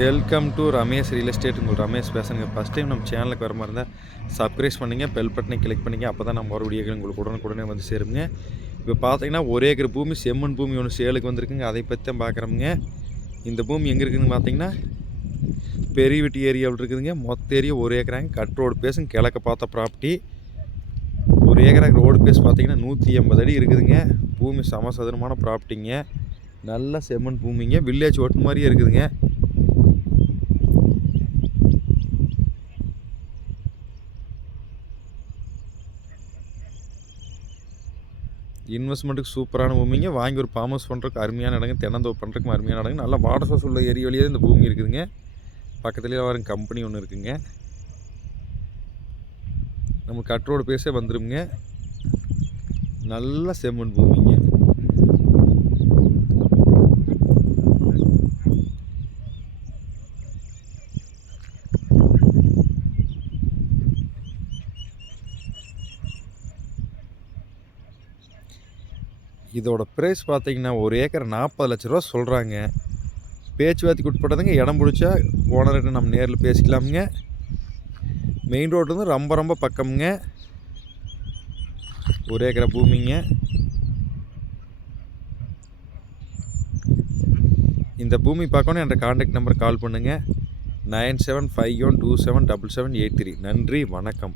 Welcome to Ramesh real estate. உங்கள் ரமேஷ் பேசுங்க. First time நம்ம சேனலுக்கு வர மாதிரி இருந்தால் சப்ஸ்கிரைப் பண்ணிங்க, பெல் பட்டனை கிளிக் பண்ணிங்க. அப்போ தான் நம்ம வர வீடியோக்கள் உங்களுக்கு உடனுக்குடனே வந்து சேருங்க. இப்போ பார்த்தீங்கன்னா 1 ஏக்கர் பூமி செம்மண் பூமி ஒன்று சேலுக்கு வந்திருக்குங்க. அதை பற்றி தான் பார்க்குறோமுங்க. இந்த பூமி எங்கே இருக்குதுன்னு பார்த்தீங்கன்னா பெரியவெட்டி ஏரியாவில் இருக்குதுங்க. மொத்த ஏரியா 1 ஏக்கராங்க. கட் ரோடு பேசுங்க. கிழக்க பார்த்த ப்ராப்பர்ட்டி 1 ஏக்கராக்கு ரோடு பேஸ் பார்த்தீங்கன்னா 180 அடி இருக்குதுங்க. பூமி சமசதுரமான ப்ராப்பர்ட்டிங்க. நல்ல செம்மண் பூமிங்க. வில்லேஜ் ஓட்டு மாதிரியே இருக்குதுங்க. இன்வெஸ்ட்மெண்ட்டுக்கு சூப்பரான பூமிங்க. வாங்கி ஒரு ஃபார்ம் ஹவுஸ் பண்ணுறதுக்கு அருமையான இடங்க, தென்னந்தோப்பு பண்ணுறதுக்கு அருமையான இடங்க. நல்லா வாட்டர் சோர்ஸ் உள்ள ஏரியா வழியாக இந்த பூமி இருக்குதுங்க. பக்கத்துலேயே வர கம்பெனி ஒன்று இருக்குங்க. நம்ம கட் ரோடு பேஸே வந்துடுங்க. நல்ல செம்மண் பூமிங்க. இதோட ப்ரைஸ் பார்த்தீங்கன்னா 1 ஏக்கர் 40 லட்ச ரூபா சொல்கிறாங்க. பேச்சுவார்த்தைக்கு உட்பட்டதுங்க. இடம் பிடிச்சா ஓனர்கிட்ட நம்ம நேரில் பேசிக்கலாமுங்க. மெயின் ரோடு வந்து ரொம்ப பக்கமுங்க. 1 ஏக்கரை பூமிங்க. இந்த பூமி பார்க்கணும் என்ற கான்டாக்ட் நம்பர் கால் பண்ணுங்கள். 9751277783. நன்றி, வணக்கம்.